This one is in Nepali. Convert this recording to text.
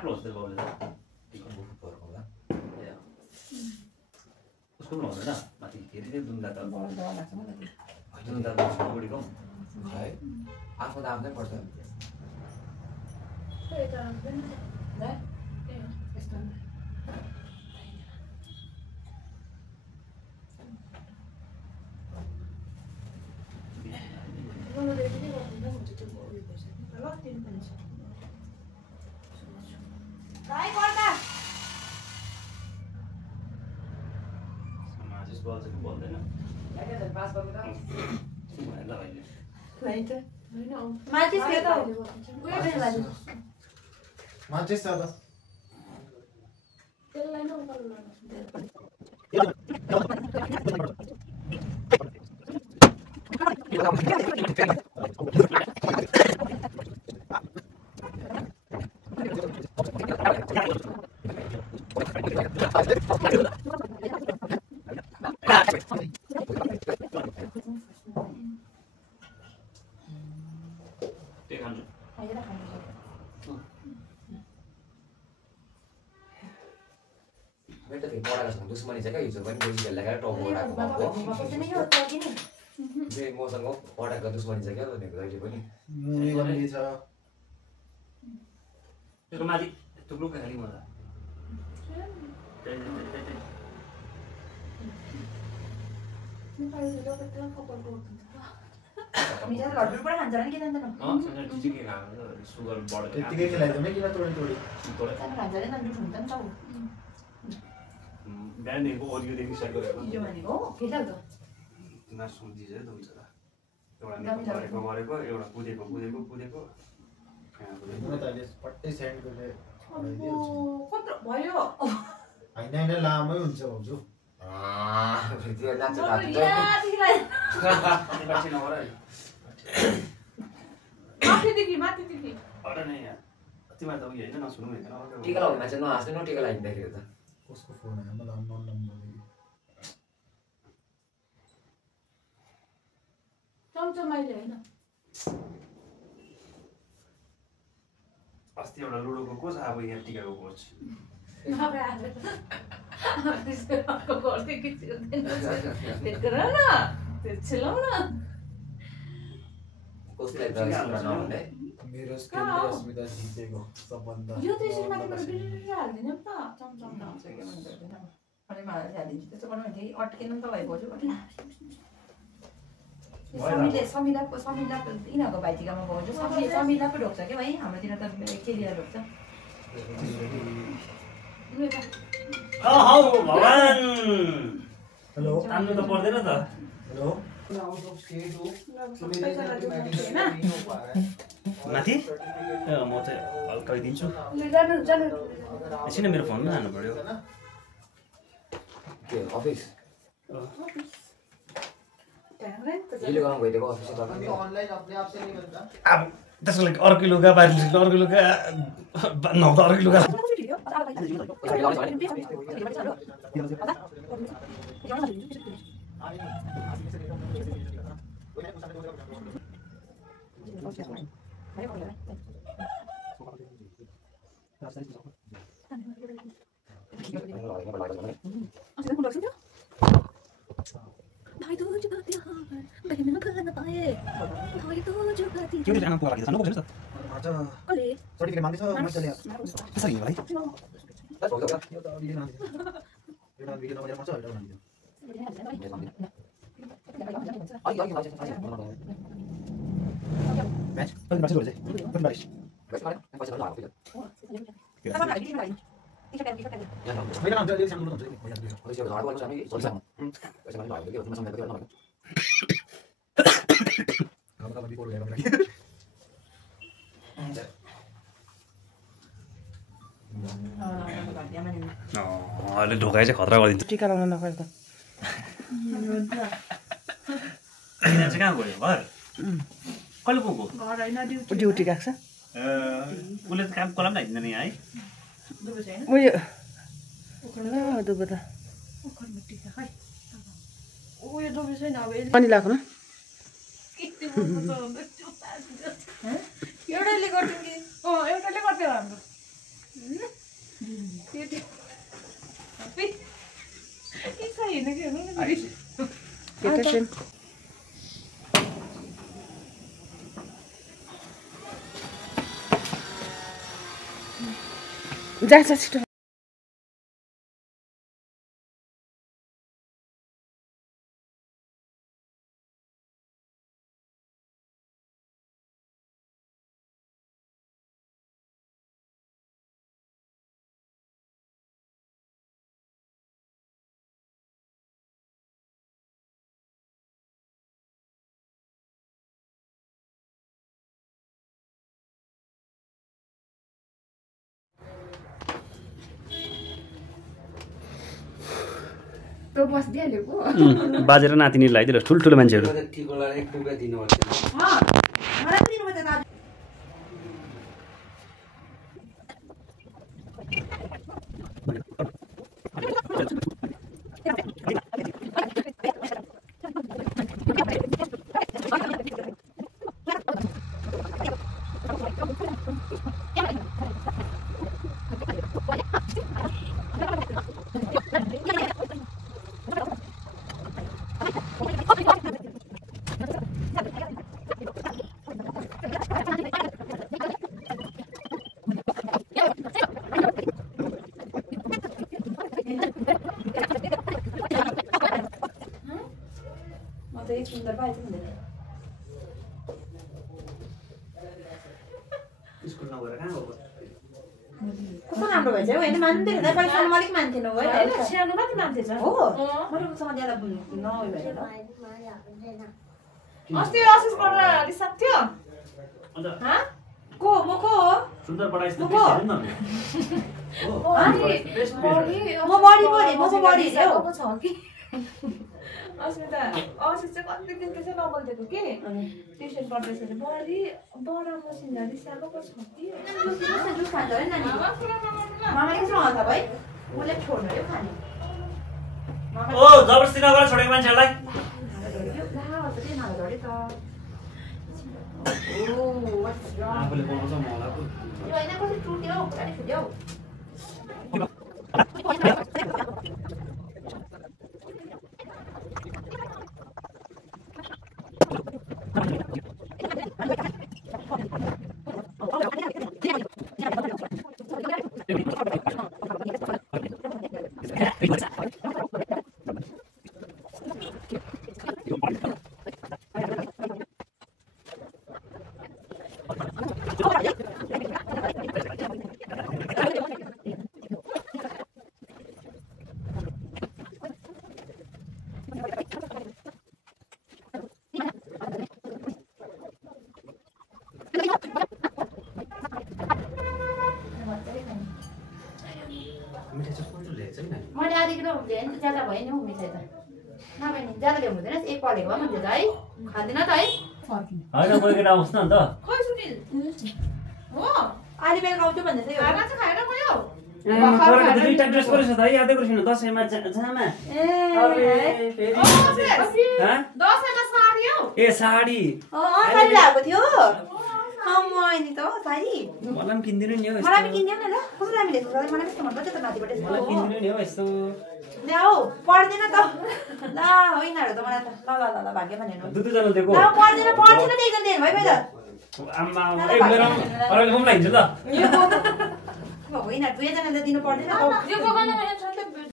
क्लोज द बाउले टिकन बुक गरौँ होला उसको पनि हुँदैन माथि फेरि दुन्दा त दुन्दा बुढीको है आफू त आफ्नै पर्छ दुश्मनी चाहिँ क्या हिजो पनि गोली लगाएर टाउको उडाएको मसँग पढाएको दुश्मनी चाहिँ क्या भनेको अहिले पनि माथि थुप्रो खाली मलाई बिहानदेखिको ओरियोदेखि स्टार्ट गरेको नसुझिज हुन्छ त एउटा गरेको एउटा कुदेको होइन लामै हुन्छ भाउजू टिका लगाउने मान्छे नहाँस्नु न टिका लगाइदिँदाखेरि त कसको फोन आयो मलाई नम्बर चम्चमाइले हैन अस्ति एउटा लुडोको कोच अब यहाँ टिकाको कोच मेरो स्मिता जितेको सबभन्दा यो त यसरी माथिबाट बिर्र हाल्दैन नि त चम्चम त हुन्छ के भन्दैन अनि मलाई हालिदिन्छु त्यसो गर्नु भने अट्केन नि त भाइ बोजू समिला यिनीहरूको भाइटिकामा भाउजू समिला पो ढोक्छ क्या भाइ हाम्रोतिर त केलिया ढोक्छ भगवान हेलो तान्नु त पर्दैन त हेलो माथि म चाहिँ हल्का दिन्छु एकछिन मेरो फोनमा हाल्नु पर्यो के अफिस ये काम भइदिएको अफिस अब त्यसको लागि अर्को लुगा बाहिर अर्को लुगा नहुँदा अर्को लुगा त्यो जान पुरा लाग्छ न बोल्नु त अच्छा कले सर्टिफिकेट माग्दैछ मैले कसरी भाइ यो त भिडियो नबनाएर मर्छ हैन म्याच कति बार चाहिँ कति बार मैले नाम चाहिँ सानो हुन्छ अहिले ढोकाइ चाहिँ खतरा गरिदिन्छ टिका लगाउन नखोज त चाहिँ कहाँ गयो घर कहिले पुग्यो घर हैन ड्युटी गएको छ उसले त काम कोलाम लाग्दैन नि है उयो ल दुबो त उयो डुबे छैन अब पानी लाग्नु एउटाले गर्छ कि एउटाले गर्थ्यो हाम्रो Peterson. जा छिटो बाजेर नातिनीले लगाइदियो ठुल्ठुलो मान्छेहरू सुन्दर पाएछ नि स्कुल नगएर कहाँ हो कस्तो राम्रो भएछ हौ हैन मान्दैन त पहिला सानो अलिक मान्थेन हो हैन सानो मात्र मान्थे छ हो मैले सँग ज्यादा नउयो भएर अस्ति आशिष गरेर रिसाप थियो अन्त ह को म को हो सुन्दर पढाइस त हेर्नु न हो म बडी हो छ कि अस्मिता आशिष चाहिँ कति दिन त्यसै नबोल्देको के ट्युसन पढ्दैछ अरे बडी बडा मसिन रिसाएको छ कि जुस खान्छ है नानी मामा के छ त भाइ उले छोड्नु है खाने ओ जबरजस्ती नगर छोडेको मान्छेहरुलाई आफूले बनाउँछ मलाई पो यो हैन कसरी टुट्यो गाडी फुट्यो मैले आधी किलो ज्यादा भयो नि हौ मिठाई त नभए नि ज्यादा ल्याउनु हुँदैन एक पलेको भए भन्थ्यो त है खाँदैन त है हैन कोही केटा आउँछ न त खोइ सुनिल हो आली बेलुका आउँछु भन्दै थियो खाना चाहिँ खाएर गयो कोही त दुईटा ड्रेस गरेछ त है यादै गरिसिनु दशैंमा जामा अरे फेरि दशैंमा साडी हौ ए साडी साडी ल्याएको थियो मलाई नि त साडी मलाई पनि किन्दिनु नि हौ मलाई पनि किन्दियो न ल कस्तो दामी देख्छ मलाई कस्तो मन पर्छ त नातिबाट मलाई किन्दिनु नि हौ यस्तो ल्याऊ पर्दैन त ल होइनहरु त मलाई त ल ल ल भाग्य भनेनु दुई जना दिएको ल पर्दैन त एकजना दिनु भयो त आम्मा एक बेला अरूले पनि लागिन्छ ल होइन दुईजना त दिनु पर्दैन यो बगानमा छ